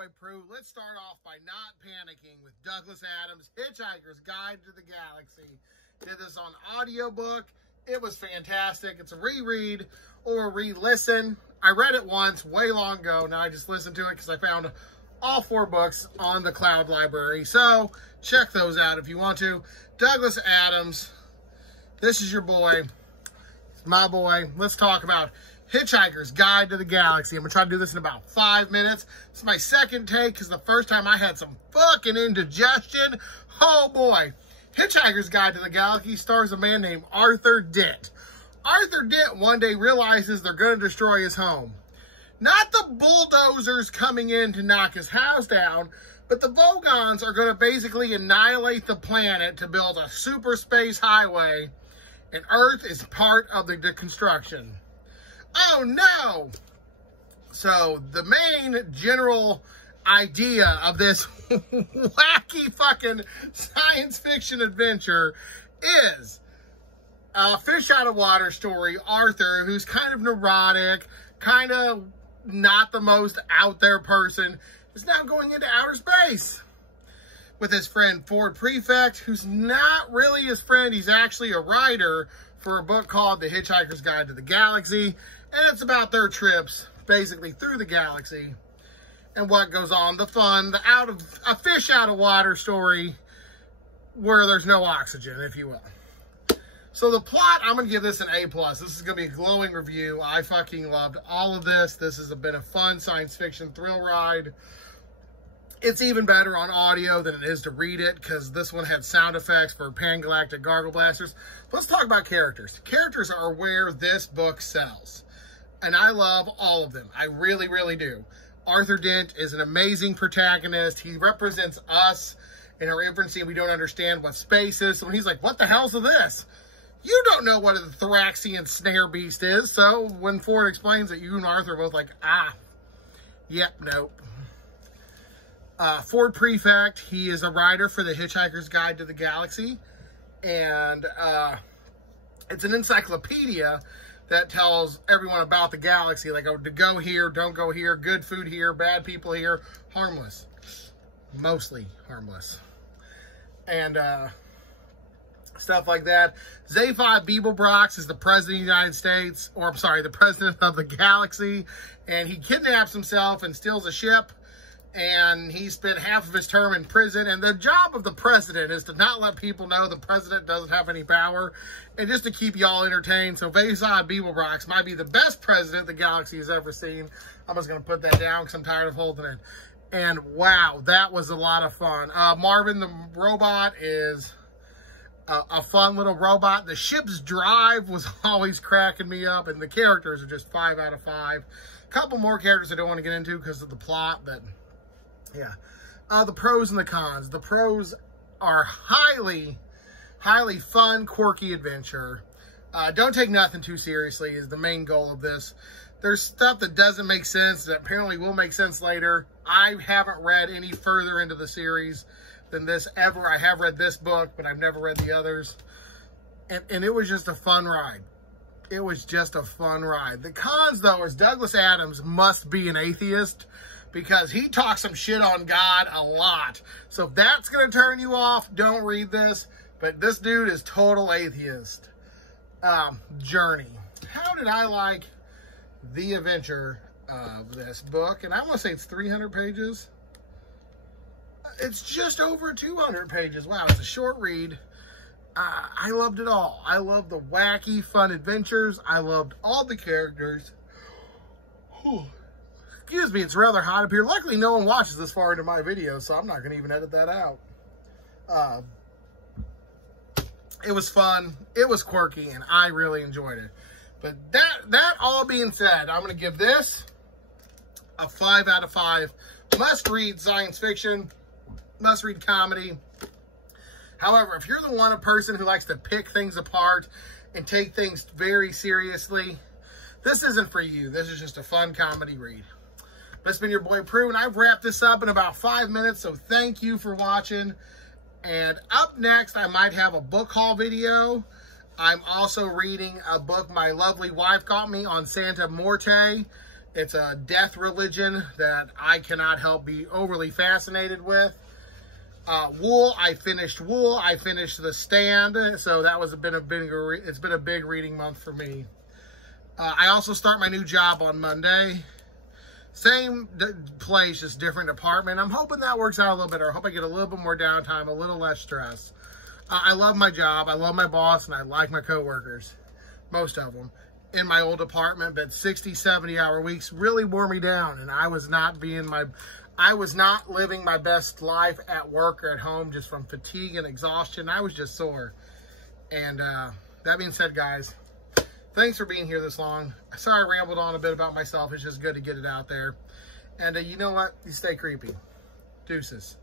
boy Prue. Let's start off by not panicking with Douglas Adams' Hitchhiker's Guide to the Galaxy. Did this on audiobook. It was fantastic. It's a reread or a re-listen. I read it once way long ago. Now I just listened to it because I found all 4 books on the Cloud Library. So check those out if you want to. Douglas Adams, this is your boy. It's my boy. Let's talk about Hitchhiker's Guide to the Galaxy. I'm going to try to do this in about 5 minutes. This is my second take because the first time I had some fucking indigestion. Oh boy. Hitchhiker's Guide to the Galaxy stars a man named Arthur Dent. Arthur Dent one day realizes they're going to destroy his home. Not the bulldozers coming in to knock his house down, but the Vogons are going to basically annihilate the planet to build a super space highway, and Earth is part of the construction. Oh no! So the main general idea of this wacky fucking science fiction adventure is a fish out of water story. Arthur, who's kind of neurotic, kind of not the most out there person, is now going into outer space with his friend Ford Prefect, who's not really his friend. He's actually a writer for a book called The Hitchhiker's Guide to the Galaxy, and it's about their trips basically through the galaxy and what goes on, the fun, a fish out of water story where there's no oxygen, if you will. So the plot, I'm going to give this an A+. This is going to be a glowing review. I fucking loved all of this. This has been a fun science fiction thrill ride. It's even better on audio than it is to read it because this one had sound effects for Pan-Galactic Gargle Blasters. Let's talk about characters. Characters are where this book sells, and I love all of them. I really, really do. Arthur Dent is an amazing protagonist. He represents us in our infancy. We don't understand what space is. So when he's like, what the hell's this? You don't know what a Thoraxian snare beast is. So when Ford explains it, you and Arthur are both like, yep, nope. Ford Prefect, he is a writer for the Hitchhiker's Guide to the Galaxy. And it's an encyclopedia that tells everyone about the galaxy, like, oh, to go here, don't go here, good food here, bad people here, harmless. Mostly harmless. And stuff like that. Zaphod Beeblebrox is the president of the United States, or I'm sorry, the president of the galaxy, and he kidnaps himself and steals a ship, and he spent half of his term in prison. And the job of the president is to not let people know the president doesn't have any power, and just to keep y'all entertained. So Zaphod Beeblebrox might be the best president the galaxy has ever seen. I'm just going to put that down because I'm tired of holding it. And wow, that was a lot of fun. Marvin the robot is a fun little robot. The ship's drive was always cracking me up, and the characters are just 5 out of 5. A couple more characters I don't want to get into because of the plot, but yeah. The pros and the cons. The pros are highly fun, quirky adventure. Don't take nothing too seriously is the main goal of this. There's stuff that doesn't make sense that apparently will make sense later. I haven't read any further into the series than this ever. I have read this book, but I've never read the others. And it was just a fun ride. It was just a fun ride. The cons, though, is Douglas Adams must be an atheist because he talks some shit on God a lot. So if that's going to turn you off, don't read this. But this dude is total atheist. Journey. How did I like the adventure of this book? And I want to say it's 300 pages. It's just over 200 pages. Wow, it's a short read. I loved it all. I loved the wacky, fun adventures. I loved all the characters. Whew. Excuse me, it's rather hot up here. Luckily, no one watches this far into my video, so I'm not going to even edit that out. It was fun. It was quirky, and I really enjoyed it. But that all being said, I'm going to give this a 5 out of 5. Must-read science fiction. Must-read comedy. However, if you're a person who likes to pick things apart and take things very seriously, this isn't for you. This is just a fun comedy read. That's been your boy Prue, and I've wrapped this up in about 5 minutes, so thank you for watching. And up next, I might have a book haul video. I'm also reading a book my lovely wife got me on Santa Morte. It's a death religion that I cannot help be overly fascinated with. Wool, I finished Wool. I finished The Stand, so that was it's been a big reading month for me. I also start my new job on Monday. Same place, just different department. I'm hoping that works out a little better. I hope I get a little bit more downtime, a little less stress. I love my job. I love my boss, and I like my coworkers, most of them. In my old department, but 60, 70-hour weeks really wore me down, and I was not living my best life at work or at home, just from fatigue and exhaustion. I was just sore. And that being said, guys, thanks for being here this long. Sorry I rambled on a bit about myself. It's just good to get it out there. And you know what? You stay creepy. Deuces.